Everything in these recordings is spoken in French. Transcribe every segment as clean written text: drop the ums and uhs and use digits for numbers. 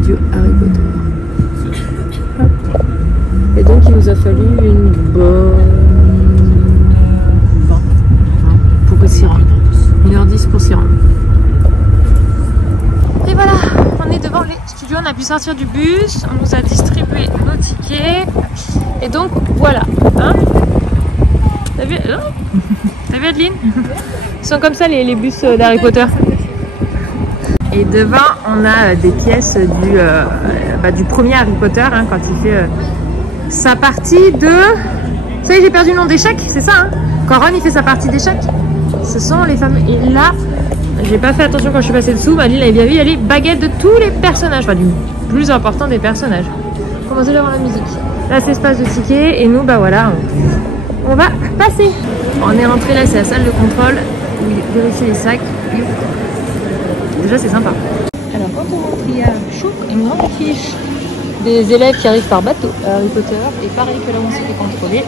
studio Harry Potter. Et donc il nous a fallu une bonne pour s'y rendre. 1h10 pour s'y rendre. Et voilà, on est devant les studios, on a pu sortir du bus, on nous a distribué nos tickets. Et donc voilà. Hein, t'as vu, t'as vu Adeline? Ils sont comme ça les bus d'Harry Potter. Et devant on a des pièces du premier Harry Potter, hein, quand il fait sa partie de... Vous savez, j'ai perdu le nom d'échecs, c'est ça, hein? Quand Ron il fait sa partie d'échecs, ce sont les fameux... Et là, j'ai pas fait attention quand je suis passée dessous, Adeline avait bien vu, il y a les baguettes de tous les personnages, enfin du plus important des personnages. Commencez à voir la musique. Là c'est espace de tickets et nous bah voilà, on va passer. On est rentré là, c'est la salle de contrôle où il vérifie les sacs. Déjà c'est sympa. Alors quand on rentre, il y a une grande fiche des élèves qui arrivent par bateau à Harry Potter, et pareil que là où on s'était contrôlé,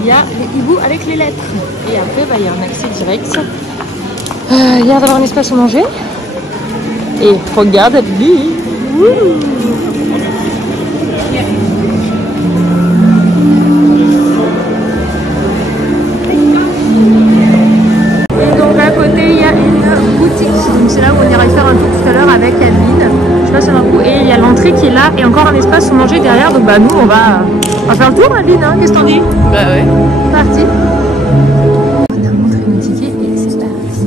il y a les hiboux avec les lettres. Et après bah, il y a un accès direct. Il y a d'avoir un espace où manger. Et regarde lui. Et donc à côté il y a une boutique. Donc c'est là où on ira faire un tour tout à l'heure avec Adeline. Je passe un coup et il y a l'entrée qui est là et encore un espace où manger derrière. Donc bah nous on va faire le tour Adeline, hein. Qu'est-ce que t'en dis? Bah ouais. Parti. On a montré nos tickets et c'est parti.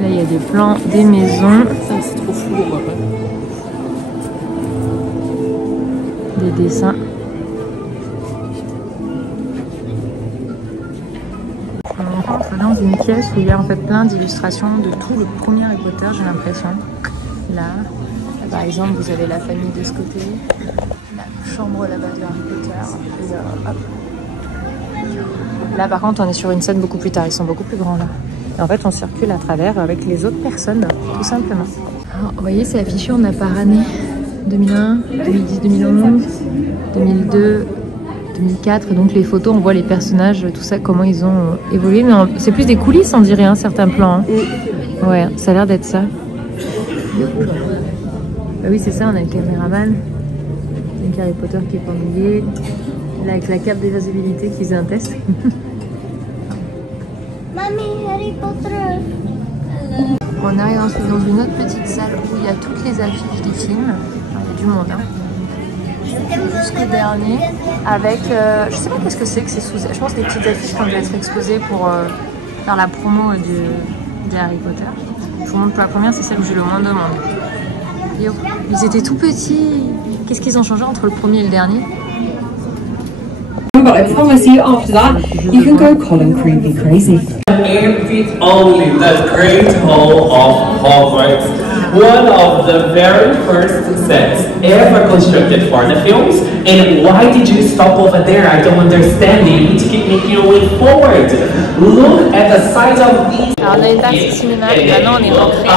Là il y a des plans des maisons. C'est trop flou, on voit pas. Des dessins. On rentre dans une pièce où il y a en fait plein d'illustrations de tout le premier Harry Potter, j'ai l'impression. Là, par exemple, vous avez la famille de ce côté, la chambre là-bas de Harry Potter. Et hop. Là, par contre, on est sur une scène beaucoup plus tard, ils sont beaucoup plus grands là. Et en fait, on circule à travers avec les autres personnes, tout simplement. Alors, vous voyez, c'est affiché, on a par année 2001, 2010, 2011, 2002, 2004. Donc les photos, on voit les personnages, tout ça, comment ils ont évolué. Mais c'est plus des coulisses, on dirait, hein, certains plans. Hein. Ouais, ça a l'air d'être ça. Bah oui, c'est ça, on a le caméraman. Donc Harry Potter qui est pendouillé. Là, avec la cape d'évasibilité qui faisait un test. Mamie, Harry Potter. On arrive ensuite dans une autre petite salle où il y a toutes les affiches des films. Enfin, il y a du monde, hein. Jusqu'au dernier. Avec, je sais pas qu'est-ce que c'est que ces sous... Je pense des petites affiches qui ont dû être exposées pour faire la promo de Harry Potter. Je vous montre la première, c'est celle où j'ai le moins de monde. Yo, ils étaient tout petits. Qu'est-ce qu'ils ont changé entre le premier et le dernier? But I promise you, after that, you can go Colin Creevy crazy. It's only the Great Hall of Hogwarts, one of the very first sets ever constructed for the films. And why did you stop over there? I don't understand. You need to keep making your way forward. Look at the size of these. Alors on a une partie cinéma et maintenant on est rentré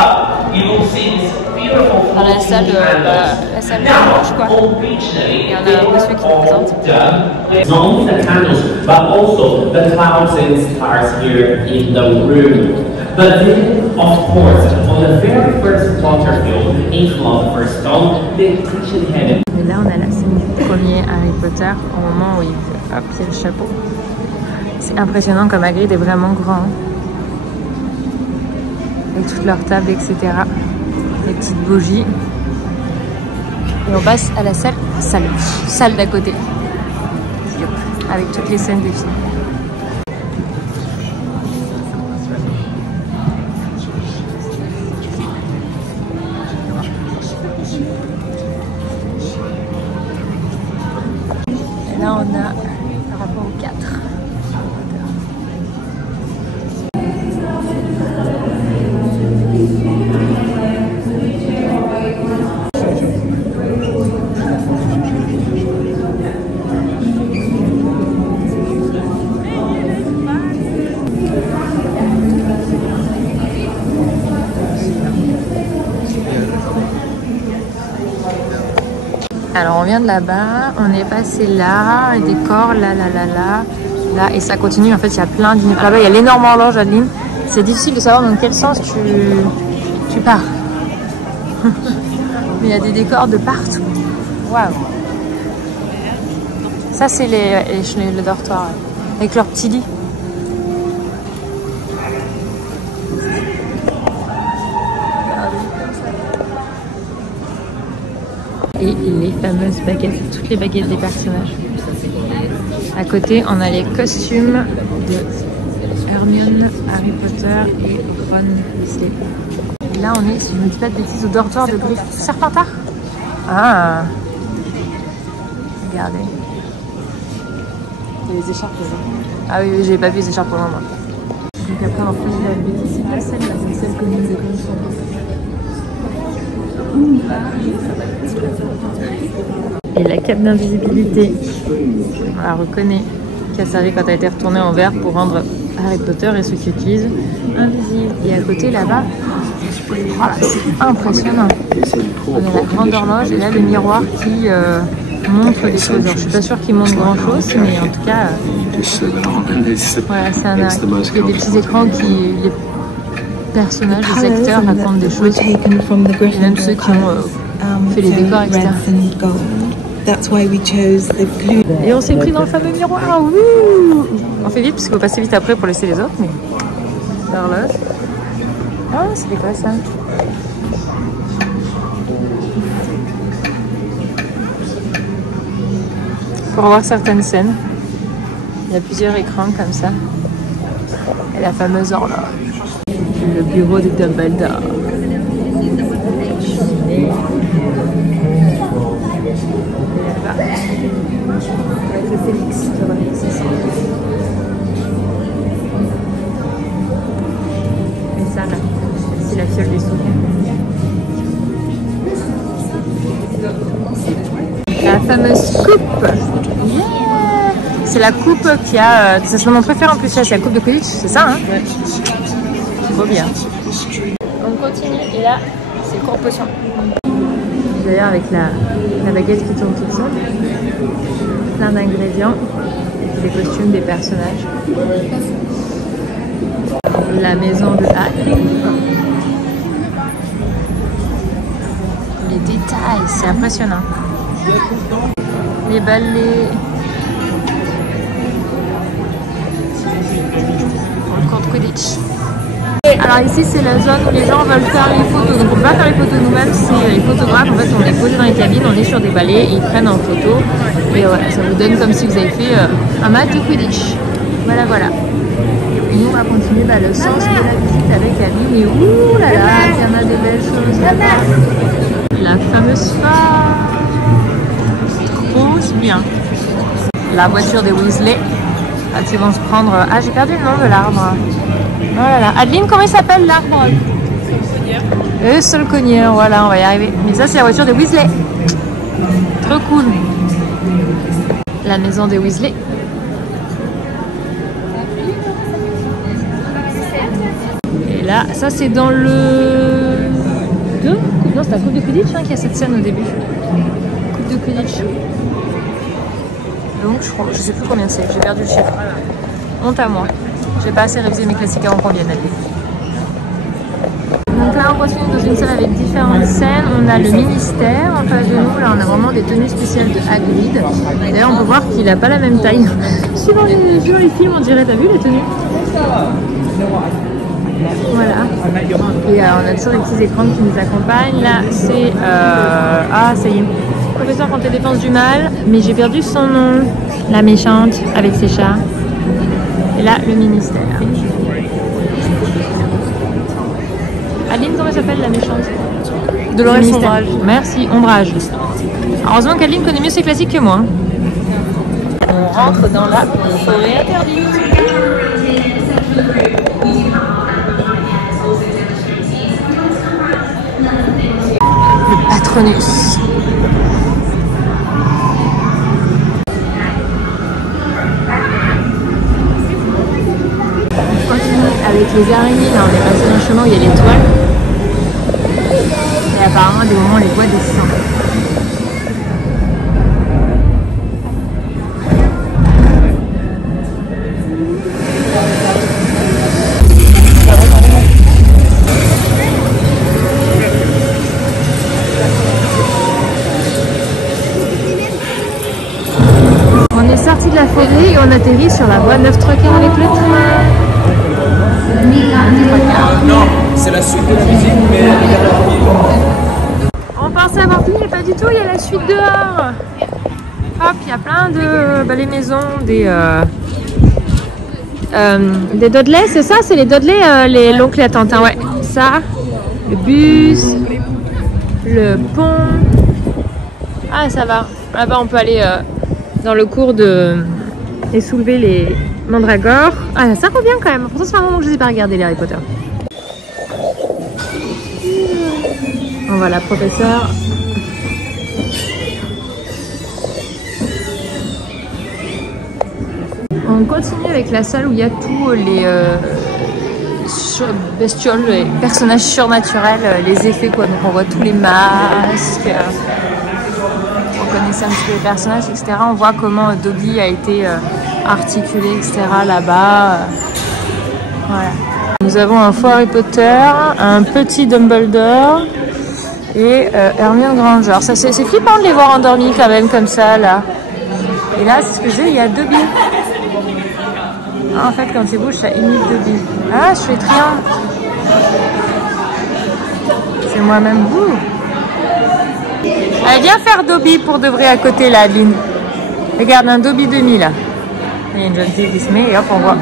dans la salle de manche, quoi. Et on a un monsieur qui nous présente. Not only the candles, but also the clouds and stars here in the room. But then, of course, on the very first Potter film, in Philosopher's Stone, they actually had it. Mais là, on a la scène du premier Harry Potter au moment où il a le chapeau. C'est impressionnant comme Hagrid est vraiment grand. Hein. Avec toutes leurs tables, etc. Les petites bougies. Et on passe à la salle d'à côté. Avec toutes les scènes des films. Et là, on a par rapport aux 4. Alors on vient de là-bas, on est passé là, un décor là. Là, et ça continue. En fait, il y a plein d'immeubles. Là-bas, il y a l'énorme horloge, Adeline. C'est difficile de savoir dans quel sens tu pars. Mais il y a des décors de partout. Waouh! Ça, c'est le dortoir, avec leur petit lit. Et les fameuses baguettes, toutes les baguettes des personnages. À côté, on a les costumes de Hermione, Harry Potter et Ron Weasley. Et là, on est, si je ne me dis pas de bêtises, au dortoir de Serpentard. Ah! Regardez. Il y a les écharpes là. Ah oui, j'ai pas vu les écharpes pour le moment. Donc après, on fait la bêtise. C'est pas celle-là, c'est celle que nous avons. Et la cape d'invisibilité, on la reconnaît, qui a servi quand elle a été retournée en verre pour rendre Harry Potter et ceux qui utilisent invisibles. Et à côté là-bas, voilà, c'est impressionnant. On a la grande horloge et là le miroir qui montre des choses. Alors, je suis pas sûre qu'il montre grand chose, mais en tout cas, voilà, c'est un arrêt. Il y a des petits écrans qui les personnages, les acteurs racontent des choses. Et même ceux qui ont fait les décors, etc. Et on s'est pris dans le fameux miroir. Wouh! On fait vite parce qu'il faut passer vite après pour laisser les autres. Mais l'horloge. Ah, c'était quoi ça? Pour voir certaines scènes, il y a plusieurs écrans comme ça. Et la fameuse horloge. Le bureau de Dumbledore. Avec le Félix, c'est ça. Et ça là, c'est la fiole des souris. La fameuse coupe. Yeah, c'est la coupe qui a... c'est mon préféré en plus, c'est la coupe de Quidditch, c'est ça hein? Ouais. C'est beau bien. On continue et là, c'est cours potion. D'ailleurs avec la baguette qui tourne toute seule. Plein d'ingrédients. Les costumes des personnages. La maison de Harry. Les détails, c'est impressionnant. Les balais. Le cours de Quidditch. Alors ici c'est la zone où les gens veulent faire les photos. Donc on ne peut pas faire les photos nous-mêmes, c'est les photographes. En fait on est posé dans les cabines, on est sur des balais et ils prennent en photo. Et voilà, ça vous donne comme si vous avez fait un match de Quidditch. Voilà, voilà. Et nous on va continuer le sens de la visite avec Aline. Et ouh là là, il y en a des belles choses là-bas. La fameuse phare. Trop bien. La voiture des Weasley. Qui vont se prendre... Ah, j'ai perdu le nom de l'arbre. Oh là là. Adeline, comment il s'appelle l'arbre? Solcogneur, voilà, on va y arriver. Mais ça, c'est la voiture des Weasley. Trop cool. La maison des Weasley. Et là, ça, c'est dans le... Non, c'est la coupe de Quidditch qui a cette scène au début. Coupe de Quidditch. Donc je sais plus combien c'est, j'ai perdu le chiffre. Honte à moi. J'ai pas assez révisé mes classiques avant qu'on vienne. Donc là on continue dans une salle avec différentes scènes. On a le ministère en face de nous. Là on a vraiment des tenues spéciales de Hagrid. D'ailleurs on peut voir qu'il a pas la même taille. Suivant les films on dirait, t'as vu les tenues? Voilà. Et on a toujours les petits écrans qui nous accompagnent. Là c'est... Ah ça y est. Professeur contre les défenses du mal, mais j'ai perdu son nom. La méchante avec ses chats. Et là, le ministère. Aline, comment s'appelle la méchante? Dolores Ombrage. Merci, Ombrage. Heureusement qu'Aline connaît mieux ses classiques que moi. On rentre dans la forêt interdite. Le Patronus. Avec les araignées, là on est passé dans un chemin où il y a les toiles. Et apparemment à des moments on les voit descendre. atterri sur la voie 9 3/4 avec le train. Non, c'est la suite de la musique, mais On pensait avoir fini, mais pas du tout, il y a la suite dehors. Hop, il y a plein de les maisons, des Dudley, c'est ça? C'est les Dudley, l'oncle et la tante, hein, ouais. Ça, le bus, le pont. Ah, ça va. Là-bas, on peut aller dans le cours et soulever les mandragores. Ah, ça revient quand même. Pour ça, ça fait un moment que je ne les ai pas regardés, les Harry Potter. On voit la professeure. On continue avec la salle où il y a tous les bestioles, les personnages surnaturels, les effets quoi. Donc on voit tous les masques, on connaissait un petit peu les personnages, etc. On voit comment Dobby a été articulé, etc. là-bas. Voilà. Nous avons un faux Harry Potter, un petit Dumbledore et Hermione Granger. Ça c'est flippant de les voir endormis quand même comme ça là. Et là c'est ce que je dis, il y a Dobby. Ah, en fait quand tu bouges ça imite Dobby. Ah je fais triangle. C'est moi-même vous. Allez viens faire Dobby pour de vrai à côté là Adeline. Regarde un Dobby demi là. Il y a une jeune fille qui se met et hop on voit.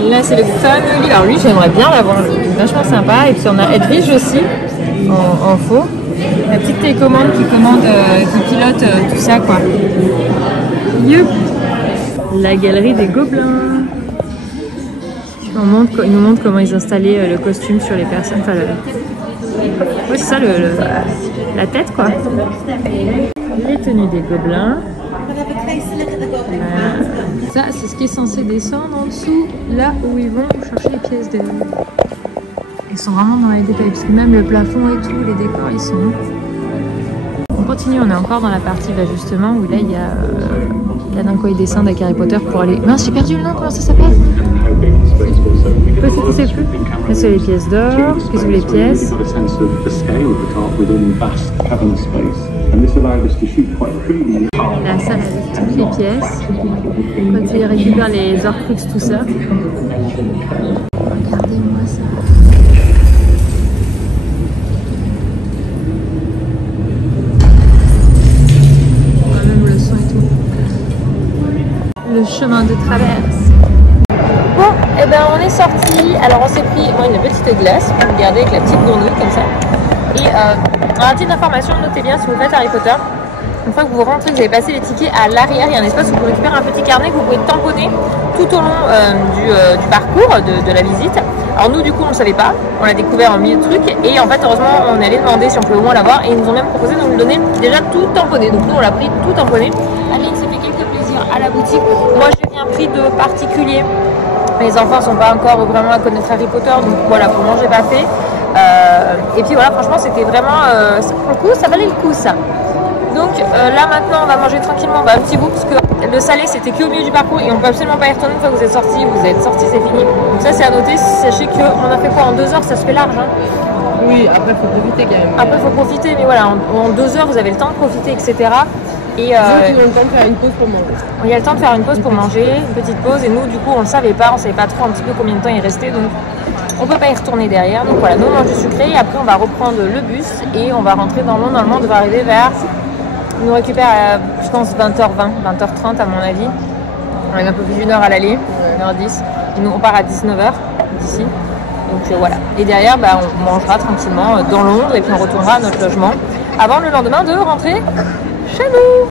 Là c'est le fameux lit. Alors lui j'aimerais bien l'avoir, il est vachement sympa. Et puis on a Edwige aussi en faux. La petite télécommande qui commande, qui pilote tout ça quoi. Youp. La galerie des gobelins. Ils nous montrent comment ils installaient le costume sur les personnes. Enfin, ouais, c'est ça la tête quoi. Les tenues des gobelins. Ça, c'est ce qui est censé descendre en dessous, là où ils vont chercher les pièces de... Ils sont vraiment dans les détails, parce que même le plafond et tout, les décors, ils sont... On continue, on est encore dans la partie bah, justement où là, il y a d'un quoi ils descendent avec Harry Potter pour aller... Mince, j'ai perdu le nom, comment ça s'appelle? Je sais plus. Là, c'est les pièces d'or. Qu'est-ce que les pièces? La salle avec toutes les pièces. Quand ils récupèrent les Horcruxes, tout ça. Regardez-moi ça. Même le son et tout. Le chemin de traverse. Bon, et ben on est sorti. Alors on s'est pris moi une petite glace. Vous regardez avec la petite grenouille comme ça. Et un titre d'information, notez bien si vous faites Harry Potter. Une fois que vous rentrez, vous avez passé les tickets à l'arrière, il y a un espace où vous récupérez un petit carnet que vous pouvez tamponner tout au long du parcours de la visite. Alors nous du coup on ne savait pas, on l'a découvert en milieu de truc et en fait heureusement on allait demander si on pouvait au moins l'avoir et ils nous ont même proposé de nous le donner déjà tout tamponné. Donc nous on l'a pris tout tamponné. Aline s'est fait quelques plaisirs à la boutique. Moi j'ai bien pris de particulier. Les enfants sont pas encore vraiment à connaître Harry Potter donc voilà pour moi j'ai pas fait. Et puis voilà franchement c'était vraiment, pour le coup ça valait le coup ça. Donc là maintenant on va manger tranquillement un petit bout parce que le salé c'était que au milieu du parcours et on peut absolument pas y retourner une fois que vous êtes sorti c'est fini. Donc ça c'est à noter, sachez qu'on a fait quoi en 2 heures, ça se fait large hein. Oui, après il faut profiter quand même. Après il faut profiter mais voilà en 2 heures vous avez le temps de profiter etc. Et ils ont le temps de faire une pause pour manger. Il y a le temps de faire une pause pour manger, une petite pause et nous du coup on ne savait pas trop un petit peu combien de temps il restait donc on peut pas y retourner derrière. Donc voilà, nous on mange du sucré et après on va reprendre le bus et on va rentrer dans Londres. Normalement on devrait arriver vers... On nous récupère à, je pense, 20h20, 20h30 à mon avis. On a un peu plus d'1 heure à l'aller, 1h10. Nous, on part à 19h d'ici. Donc voilà. Et derrière, bah, on mangera tranquillement dans Londres et puis on retournera à notre logement avant le lendemain de rentrer chez nous.